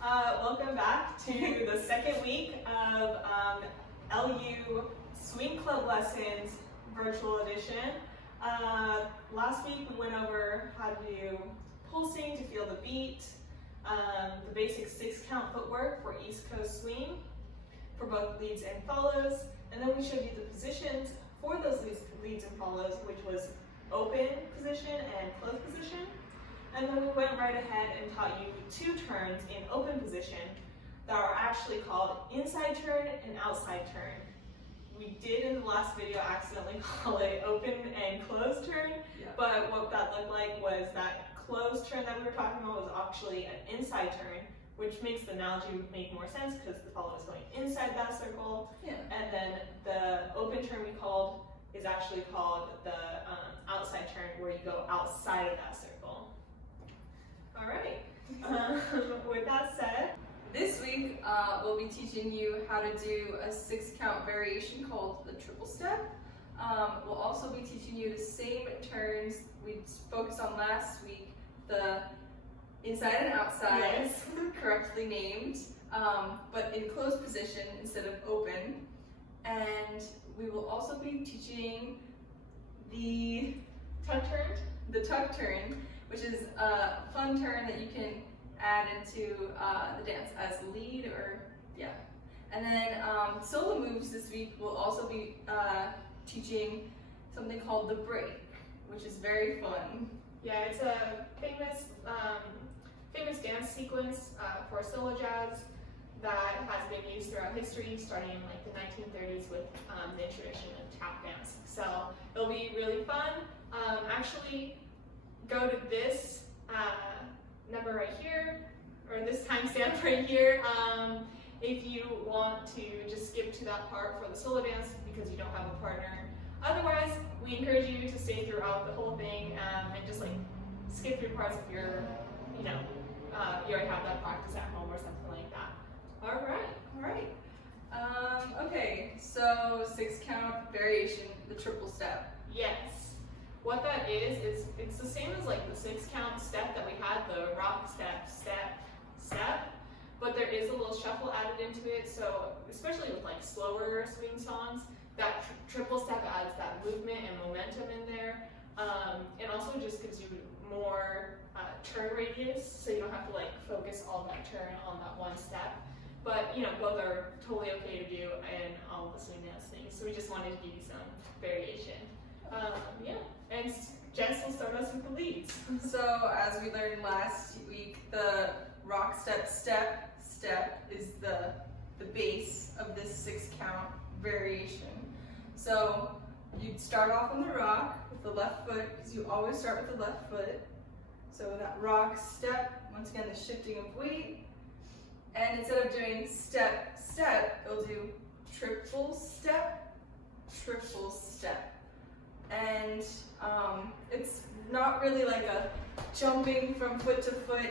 Welcome back to the second week of LU Swing Club Lessons Virtual Edition. Last week we went over how to do pulsing to feel the beat, the basic 6-count footwork for East Coast swing for both leads and follows, and then we showed you the positions for those leads and follows, which was open position and closed position. And then we went right ahead and taught you 2 turns in open position that are actually called inside turn and outside turn. We did in the last video accidentally call it open and closed turn, but what that looked like was that closed turn that we were talking about was actually an inside turn, which makes the analogy make more sense because the follow is going inside that circle. And then the open turn we called is actually called the outside turn, where you go outside of that circle. All right, with that said, this week we'll be teaching you how to do a 6-count variation called the triple step. We'll also be teaching you the same turns we focused on last week, the inside and outside, correctly named, but in closed position instead of open. And we will also be teaching the tuck turn, which is a fun turn that you can add into the dance as lead or, And then solo moves this week we'll also be teaching something called the break, which is very fun. Yeah, it's a famous dance sequence for solo jazz that has been used throughout history, starting in like the 1930s with the introduction of tap dance. So it'll be really fun. Actually, go to this number right here, or this timestamp right here, if you want to just skip to that part for the solo dance because you don't have a partner. Otherwise, we encourage you to stay throughout the whole thing and just like skip through parts if you're, you already have that practice at home or something like that. All right. Okay, so 6-count variation, the triple step. Yes. What that is it's the same as like the 6-count step that we had, the rock step, step, but there is a little shuffle added into it. So especially with like slower swing songs, that triple step adds that movement and momentum in there, and also just gives you more turn radius, so you don't have to like focus all that turn on that one step. But both are totally okay to do in all of the swing dance things. So we just wanted to give you some variation. And Jess will start us with the leads. So as we learned last week, the rock step is the base of this 6-count variation. So you'd start off on the rock with the left foot, because you always start with the left foot. So that rock step, once again the shifting of weight, and instead of doing step, you'll do triple step. And it's not really like a jumping from foot to foot,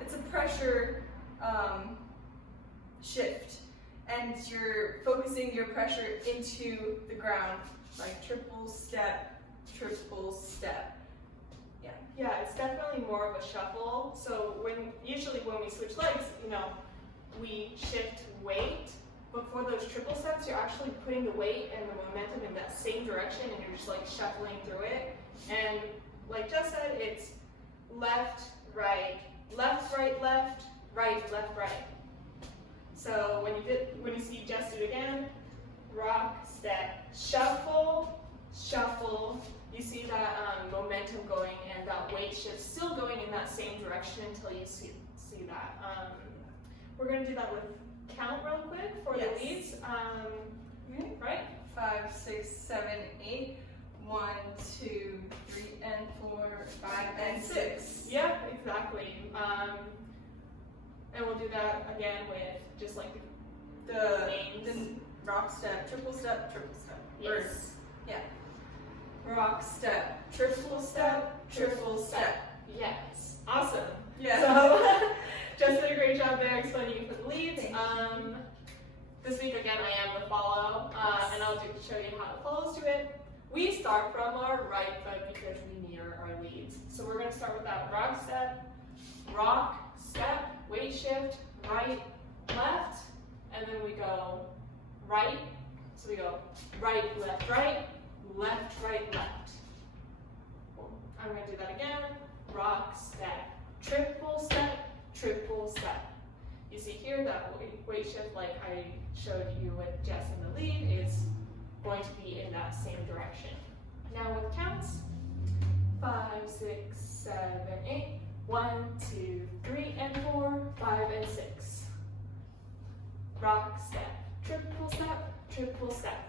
it's a pressure shift, and you're focusing your pressure into the ground, like triple step. Yeah, it's definitely more of a shuffle. So usually when we switch legs, we shift weight, but for those triple steps, you're actually putting the weight and the momentum in that same direction, and you're just like shuffling through it. And like Jess said, it's left, right, left, right, left, right, left, right. So when you see Jess do it again, rock, step, shuffle, you see that momentum going and that weight shift still going in that same direction until you see that. We're going to do that with count real quick for the leads. Right? 5, 6, 7, 8. 1, 2, 3, and 4, 5, and 6. Yeah, exactly. And we'll do that again with just like the rock step, triple step. Yes. Rock step, triple step. Yes. Awesome. Yeah. So Jess did a great job there explaining for the leads. This week again I am the follow, and I'll show you how it follows to it. We start from our right foot because we mirror our leads. So we're going to start with that rock, step, weight shift, right, left, and then we go right. So we go right, left, right, left. I'm gonna do that again. Rock, step, triple step, triple step. You see here that weight shift, like I showed you with Jess in the lead, is going to be in that same direction. Now with counts, 5, 6, 7, 8. 1, 2, 3, and 4, 5, and 6. Rock, step, triple step.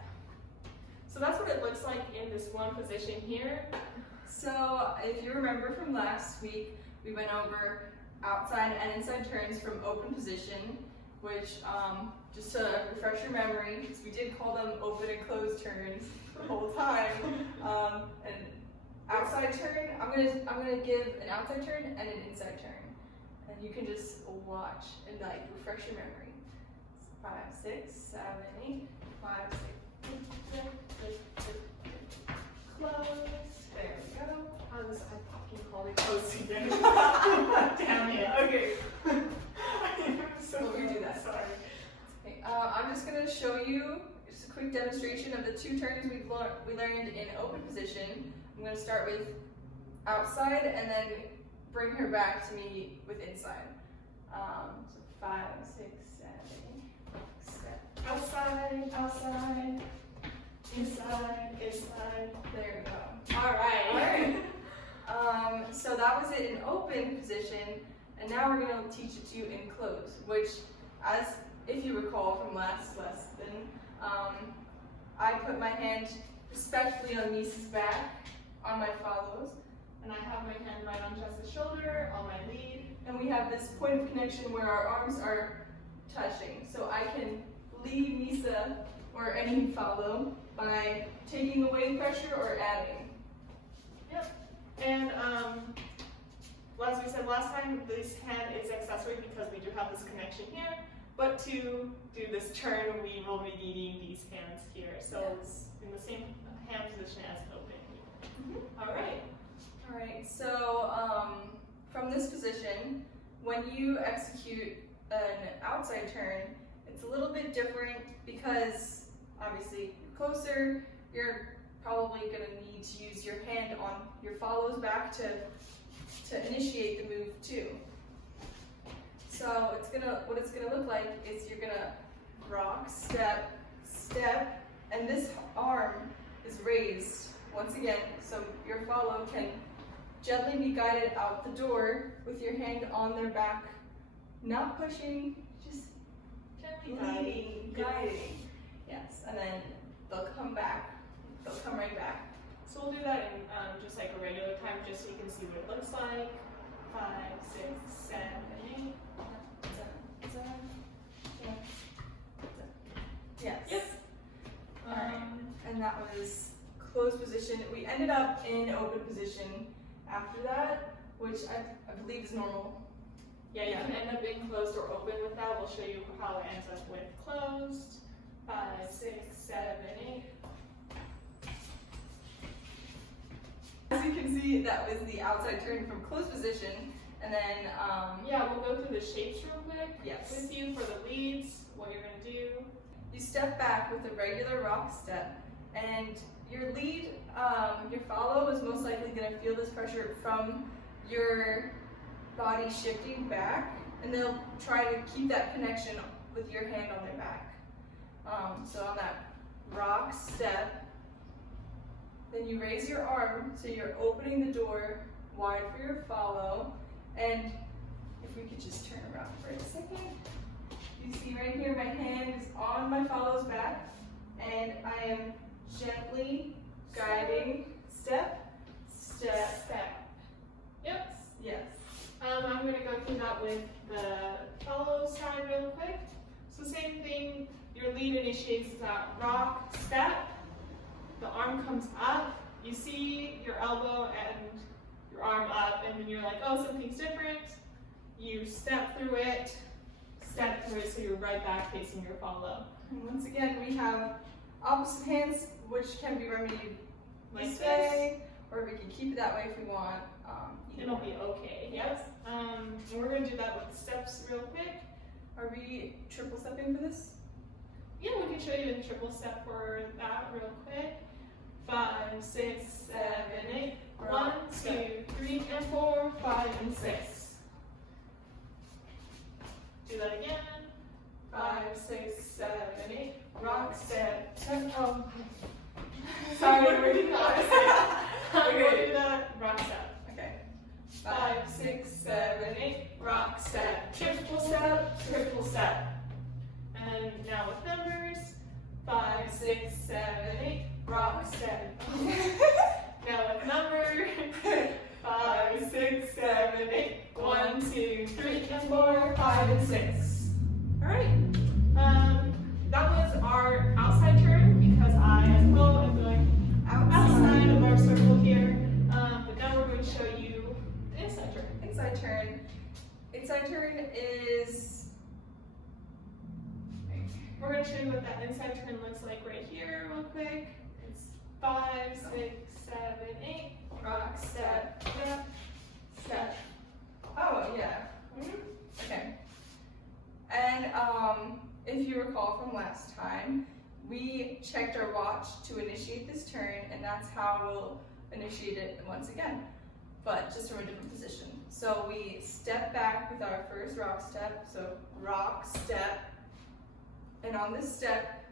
So that's what it looks like in this one position here. So if you remember from last week, we went over outside and inside turns from open position, which just to refresh your memory, because we did call them open and closed turns the whole time. And outside turn, I'm gonna give an outside turn and an inside turn, and you can just watch and like refresh your memory. 5, 6, 7, 8. 5, 6, close. There we go. I fucking called it close again. Damn it. Okay. So we do that. Sorry. Okay, I'm just gonna show you just a quick demonstration of the 2 turns we learned in open position. I'm going to start with outside and then bring her back to me with inside. So 5, 6, 7, 8, step. Outside, inside. There we go. All right. So that was it in open position, and now we're going to teach it to you in closed, which, as if you recall from last lesson, I put my hand respectfully on Nisa's back, on my follows, and I have my hand right on Jess's shoulder, on my lead, and we have this point of connection where our arms are touching. So I can lead Nisa or any follow by taking away pressure or adding. Yep. And as we said last time, this hand is accessory because we do have this connection here. But to do this turn, we will be needing these hands here. So it's in the same hand position as open. All right, so from this position, when you execute an outside turn, it's a little bit different because obviously closer, you're probably going to need to use your hand on your follows back to initiate the move too. So what it's gonna look like is you're gonna rock, step, and this arm is raised once again, so your follow can gently be guided out the door with your hand on their back, not pushing, just gently guiding. Yes, and then they'll come right back. So we'll do that in just like a regular time, just so you can see what it looks like. 5, 6, 7, 8. Yes. Yep. Alright. And that was closed position. We ended up in open position after that, which I believe is normal. Yeah, you can end up in closed or open with that. We'll show you how it ends up with closed. 5, 6, 7, 8. As you can see, that was the outside turn from closed position. And then, yeah, we'll go through the shapes real quick yes, with you for the leads, what you're going to do. You step back with a regular rock step, and your lead, your follow is most likely going to feel this pressure from your body shifting back, and they'll try to keep that connection with your hand on their back. So on that rock step, then you raise your arm so you're opening the door wide for your follow. And if we could just turn around for a second, you see right here my hand is on my follow's back, and I am gently guiding step. Yep. Yes. I'm going to go through that with the follow side real quick. So same thing, your lead initiates that rock step. The arm comes up. You see your elbow and your arm up, and then you're like, oh, something's different. You step through it, so you're right back facing your follow. And once again, we have opposite hands, which can be remedied Like this this. way, or we can keep it that way if we want. It'll be okay. Yes. And we're going to do that with steps real quick. Are we triple stepping for this? Yeah, we can show you the triple step for that real quick. 5, 6, 7, 8. 1, 2, 3, and 4, 5, and 6. Do that again. 5, 6, 7, 8. Rock, step, tempo. Sorry, we're doing the opposite. We're gonna do that. Rock, step. Okay. 5, 6, 7, 8. Rock, step, triple step, triple step. And now with numbers. 5, 6, 7, 8. Rock, step. Now with numbers. 5, 6, 7, 8. 1, 2, 3, and 4, 5, and 6. All right. That was our outside turn because I, as well, am going outside of our circle here. But now we're going to show you the inside turn. Inside turn. Inside turn is. We're going to show you what that inside turn looks like right here, real quick. It's 5, 6, 7, 8. Rock, step, step, step. Oh yeah. Okay. And if you recall from last time, we checked our watch to initiate this turn, and that's how we'll initiate it once again, but just from a different position. So we step back with our first rock step, so rock, step, and on this step,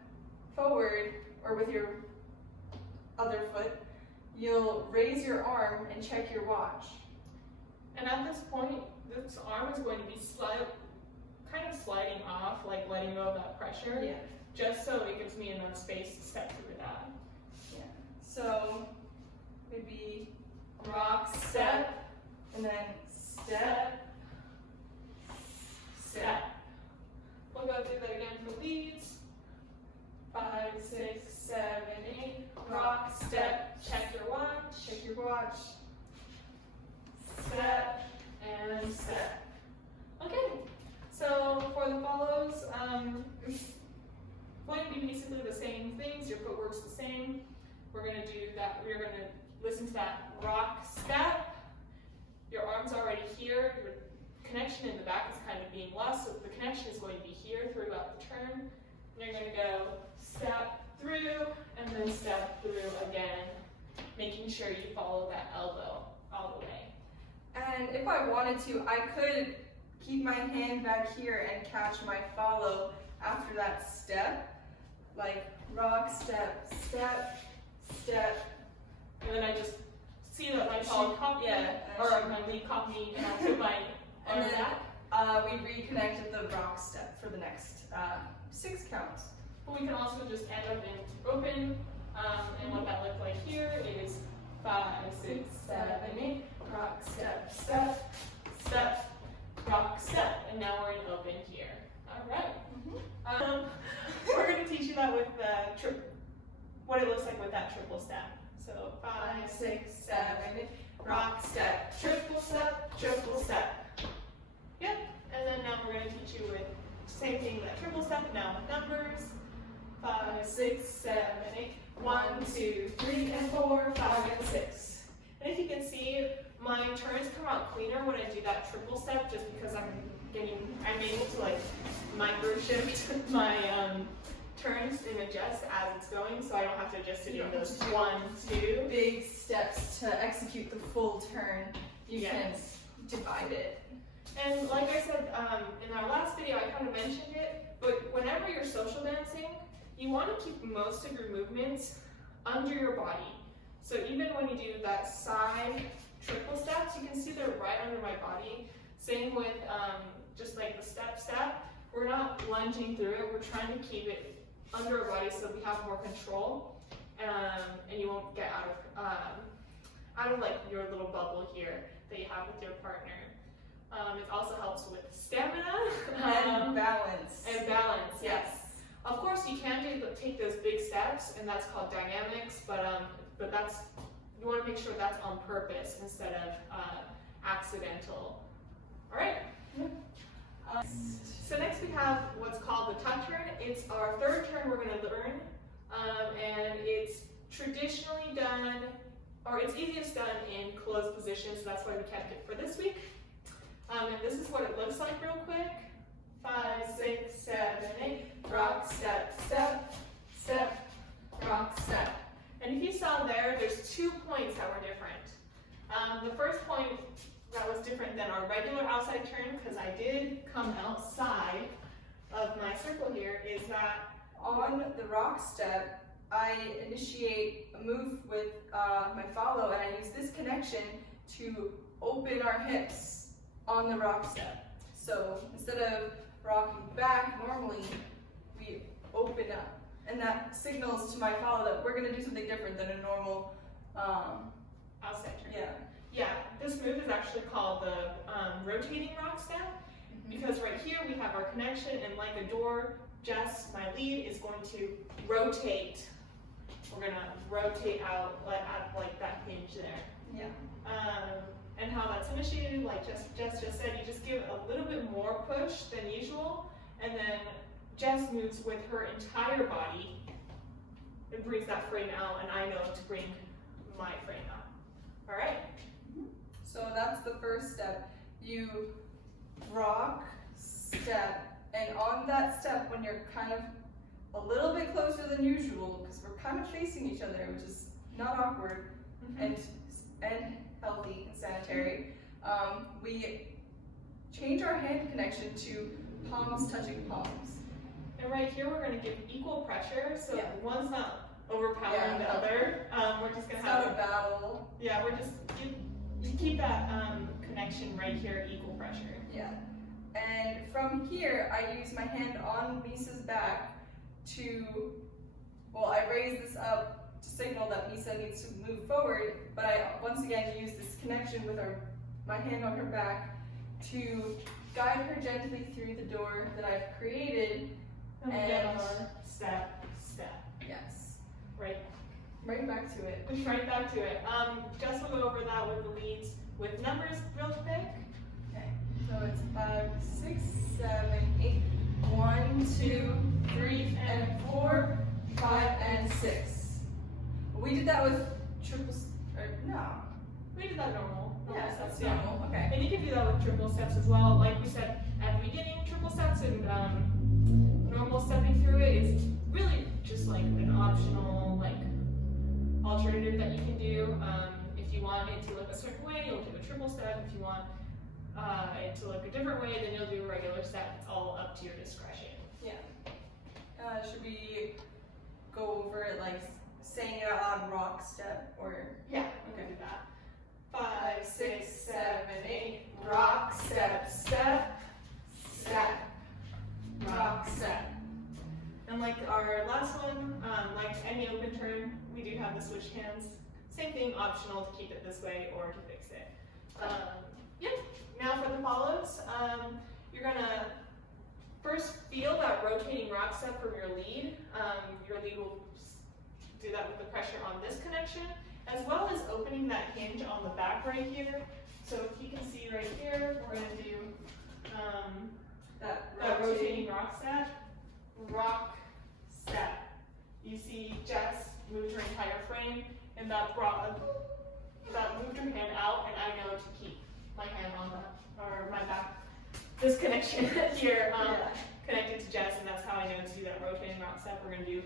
forward, or with your other foot, you'll raise your arm and check your watch. And at this point, this arm is going to be kind of sliding off, like letting go of that pressure. Yeah. Just so it gives me enough space to step through that. Yeah. So maybe rock, step, and then step, step. We'll go through that again for leads. 5, 6, 7, 8. Rock, step, check your watch. check your watch. Step and step. Okay, so for the follows, it's going to be basically the same things. Your footwork's the same. We're going to do that. We're going to listen to that rock step. Your arm's already here. Your connection in the back is kind of being lost, so the connection is going to be here throughout the turn. And you're going to go step through and then step through again, making sure you follow that elbow all the way. And if I wanted to, I could keep my hand back here and catch my follow after that step, like rock, step, step, step. And then I just see that my ball caught me, yeah, or my lead caught me, and I'll put my arm and then back. we reconnect at the rock step for the next 6 counts. But we can also just end up in open, and what that looked like here is 5, 6, 7, 8, rock, step, step, step, rock, step, and now we're in open here. All right. We're going to teach you that with what it looks like with that triple step. So 5, 6, 7, 8, rock, step, triple step, triple step. Yep. And then now we're going to teach you with same thing, that triple step, now with numbers. 5, 6, 7, 8. 1, 2, 3, and 4, 5, and 6. And if you can see, my turns come out cleaner when I do that triple step, just because I'm able to like micro shift my turns and adjust as it's going, so I don't have to adjust it in those 1, 2 big steps to execute the full turn. You can divide it. And like I said in our last video, I kind of mentioned it, but whenever you're social dancing, you want to keep most of your movements under your body. So even when you do that side triple steps, you can see they're right under my body. Same with just like the step, we're not lunging through it, we're trying to keep it under our body so we have more control, and you won't get out of like your little bubble here that you have with your partner. It also helps with stamina And balance. And balance, yes. Of course, you can take those big steps, and that's called dynamics. But that's, you want to make sure that's on purpose instead of accidental. All right. So next we have what's called the tuck turn. It's our third turn we're going to learn, and it's traditionally done, or it's easiest done in closed positions. So that's why we kept it for this week. And this is what it looks like real quick. 5, 6, rock, step, step, step, rock, step. And if you saw there, there's 2 points that were different. The first point that was different than our regular outside turn, because I did come outside of my circle here, is that on the rock step, I initiate a move with my follow, and I use this connection to open our hips on the rock step. So instead of rocking back normally, we open up. And that signals to my follow that we're gonna do something different than a normal, outside turn. yeah. Yeah, this move is actually called the rotating rock step, because right here we have our connection, and like a door, Jess, my lead, is going to rotate. We're gonna rotate out at like that hinge there. Yeah. And how that's initiated, like Jess just said, you just give a little bit more push than usual, and then Jess moves with her entire body and brings that frame out, and I know to bring my frame out. All right? So that's the first step. You rock, step, and on that step, when you're kind of a little bit closer than usual, because we're kind of facing each other, which is not awkward and healthy and sanitary, we change our hand connection to palms touching palms. And right here, we're going to give equal pressure, so Yeah. one's not overpowering the other. We're just going It's to have not a battle. Yeah, we're just you keep that connection right here, equal pressure. Yeah. And from here, I use my hand on Misa's back to, well, I raise this up to signal that Misa needs to move forward, but I once again use this connection with my hand on her back to guide her gently through the door that I've created. And we get our step, step. Yes. Right back to it. right back to it. Jess will go over that with the leads with numbers real quick. Okay. So it's 5, 6, 7, 8. 1, 2, 3, and 4, 5, and 6. We did that with no. We did that normal. Yeah, steps, that's normal. Okay. And you can do that with triple steps as well. Like we said at the beginning, triple steps and normal stepping through it is really just like an optional alternative that you can do. If you want it to look a certain way, you'll do a triple step. If you want it to look a different way, then you'll do a regular step. It's all up to your discretion. Yeah. Should we go over it like saying it out loud, rock, step, or? Yeah, we can do that. 5, 6, 7, 8. Rock, step, step, step. Rock, step. And like our last one, like any open turn, we do have the switch hands. Same thing, optional to keep it this way or to fix it. Yep. Now for the follows, you're gonna first feel that rotating rock step from your lead. Your lead will do that with the pressure on this connection, as well as opening that hinge on the back right here. So if you can see right here, we're gonna do that rotating rock step. Rock step. You see Jess moved her entire frame, and that moved her hand out, and I know to keep my hand on my back. This connection here connected to Jess, and that's how I know to do that rotating rock step. We're gonna do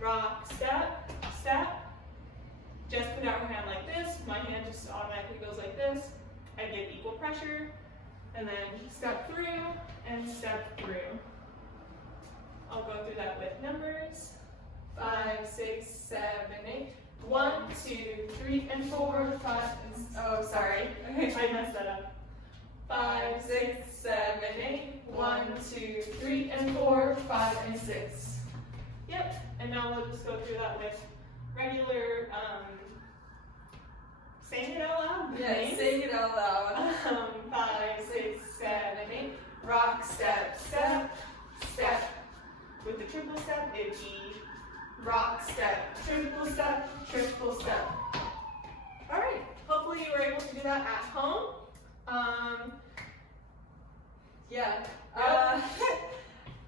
rock step, step. Jess put out her hand like this. My hand just automatically goes like this. I give equal pressure, and then step through and step through. I'll go through that with numbers. 5, 6, 7, 8. 1, 2, 3, and 4, 5, and oh, sorry, I messed that up. 5, 6, 7, 8. 1, 2, 3, and 4, 5, and 6. Yep. And now we'll just go through that with regular. Saying it out loud. Yeah, saying it out loud. 5, 6, 7, 8. Rock, step, step, step. With the triple step, it'd be rock, step, triple step, triple step. All right. Hopefully you were able to do that at home.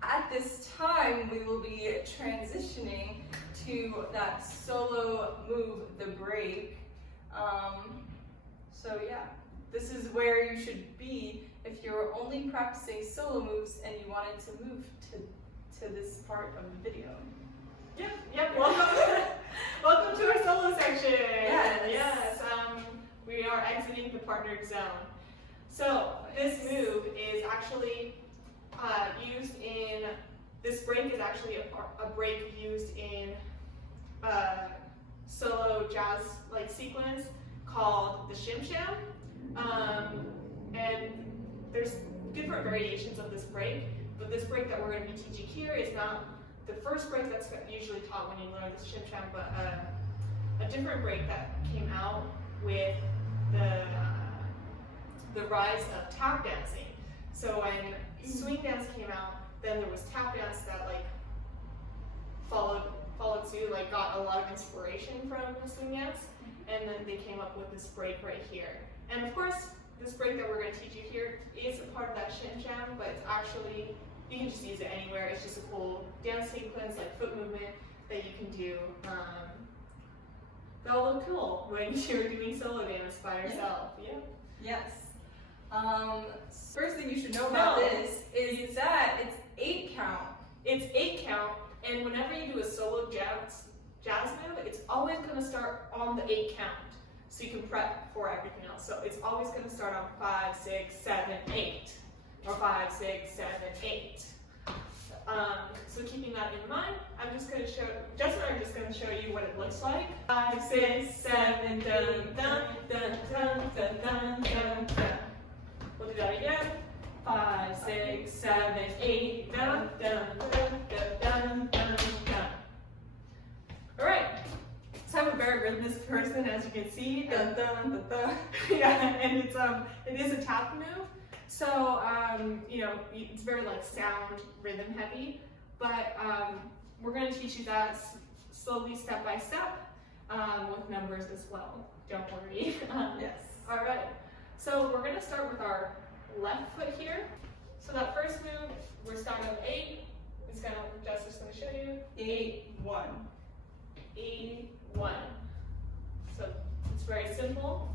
At this time, we will be transitioning to that solo move, the break. So yeah, this is where you should be if you're only practicing solo moves and you wanted to move to to this part of the video. Yep. Welcome to our solo section. Yes. We are exiting the partnered zone. So this move is actually used in. This break is actually a break used in solo jazz like sequence called the shim sham. And there's different variations of this break, but this break that we're going to be teaching here is not the first break that's usually taught when you learn the shim sham, but a different break that came out with the rise of tap dancing. So when swing dance came out, then there was tap dance that like followed suit, like got a lot of inspiration from the swing dance, and then they came up with this break right here. And of course, this break that we're going to teach you here is a part of that shim sham, but it's actually, you can just use it anywhere. It's just a cool dance sequence, like foot movement that you can do. That'll look cool when you're doing solo dance by yourself. Yeah. Yes. First thing you should know about this is that it's 8 count. It's 8 count, and whenever you do a solo jazz move, it's always going to start on the 8 count, so you can prep for everything else. So it's always going to start on 5, 6, 7, 8, or 5, 6, 7, 8. So keeping that in mind, Jess and I are just going to show you what it looks like. 5, 6, 7, dun dun dun dun dun dun dun dun. We'll do that again. 5, 6, 7, 8, dun dun dun dun dun dun dun. All right. So I'm a very rhythmic person, as you can see. Dun dun dun dun. Yeah, and it is a tap move. So it's very like sound rhythm heavy, but we're going to teach you that slowly, step by step, with numbers as well. Don't worry. Yes. All right. So we're going to start with our left foot here. So that first move, we're starting with 8. Jess is going to show you. 8, 1. 8, 1. So it's very simple.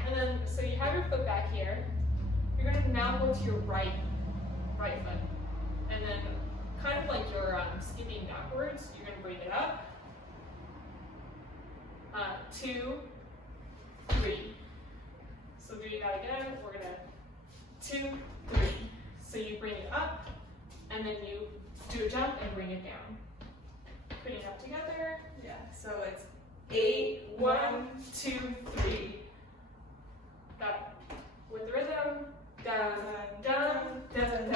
And then, so you have your foot back here. You're going to now go to your right foot. And then, kind of like you're skipping backwards, you're going to bring it up. 2, 3. So doing that again, we're going to 2, 3. So you bring it up, and then you do a jump and bring it down. Putting it up together. Yeah, so it's 8, 1, 2, 3. That with the rhythm. Dun dun dun dun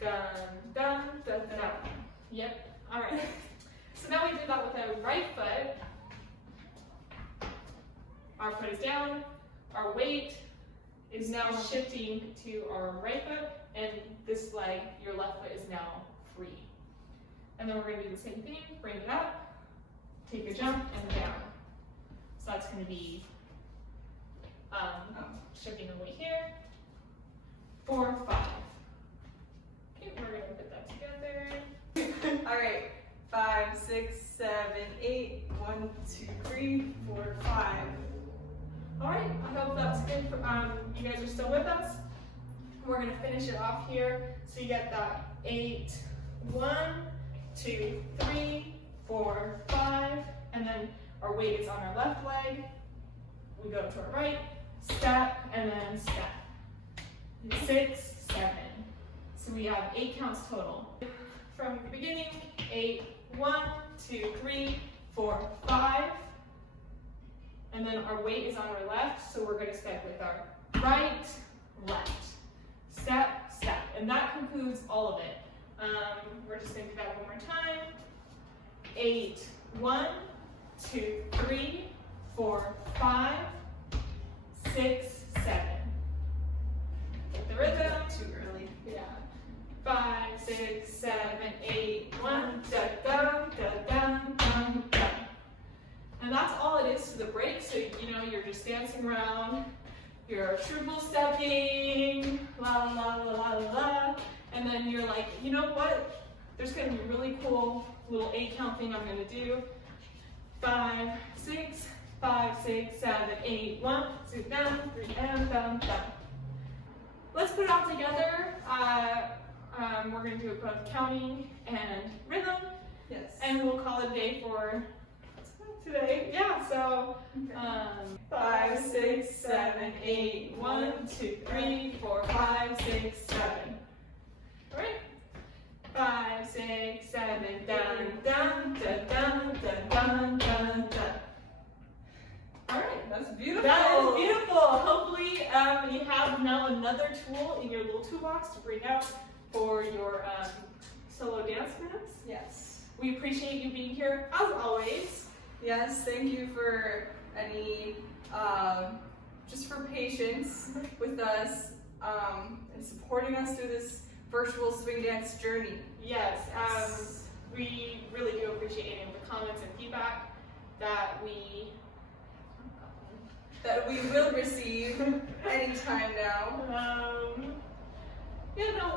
dun dun dun dun. Yep. All right. So now we did that with the right foot. Our foot is down. Our weight is now shifting to our right foot, and this leg, your left foot, is now free. And then we're going to do the same thing. Bring it up, take a jump, and down. So that's going to be shifting the weight here. 4, 5. Okay, we're going to put that together. All right. 5, 6, 7, 8. 1, 2, 3, 4, 5. All right. I hope that's good. You guys are still with us. We're going to finish it off here. So you get that 8, 1, 2, 3, 4, 5, and then our weight is on our left leg. We go to our right, step, and then step. 6, 7. So we have 8 counts total. From the beginning, 8, 1, 2, 3, 4, 5. And then our weight is on our left, so we're going to step with our right, left. Step, step. And that concludes all of it. We're just going to do that one more time. 8, 1, 2, 3, 4, 5, 6, 7. Get the rhythm. Too early. Yeah. 5, 6, 7, 8, 1, da dum, da dum, dum, dum. And that's all it is to the break. So you're just dancing around, you're triple stepping, la la la la la, and then you're like, you know what? There's gonna be a really cool little 8 count thing I'm gonna do. 5, 6, 5, 6, 7, 8, 1, 2, down, 3, and down, down. Let's put it all together. We're we're going to do both counting and rhythm, Yes. and we'll call it a day for today. Yeah, so 5, 6, 7, 8, 1, 2, 3, 4, 5, 6, 7. All right. 5, 6, 7, dun, dun, dun, dun, dun, dun, dun, dun. All right. That's beautiful. That is beautiful. Hopefully, you have now another tool in your little toolbox to bring out for your solo dance minutes. Yes. We appreciate you being here as always. Yes, thank you for any, just for patience with us and supporting us through this virtual swing dance journey. Yes, we really do appreciate any of the comments and feedback that we will receive anytime now.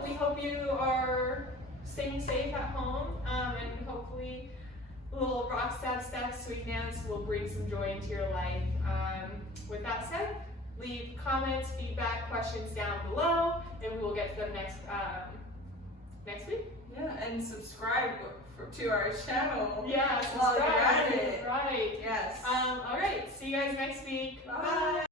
We hope you are staying safe at home, and hopefully little rock step swing dance will bring some joy into your life. With that said, leave comments, feedback, questions down below, and we will get to them next week. Yeah, and subscribe to our channel. Yeah, while you're subscribe. at it. Right. Yes. All right. See you guys next week. Bye. Bye.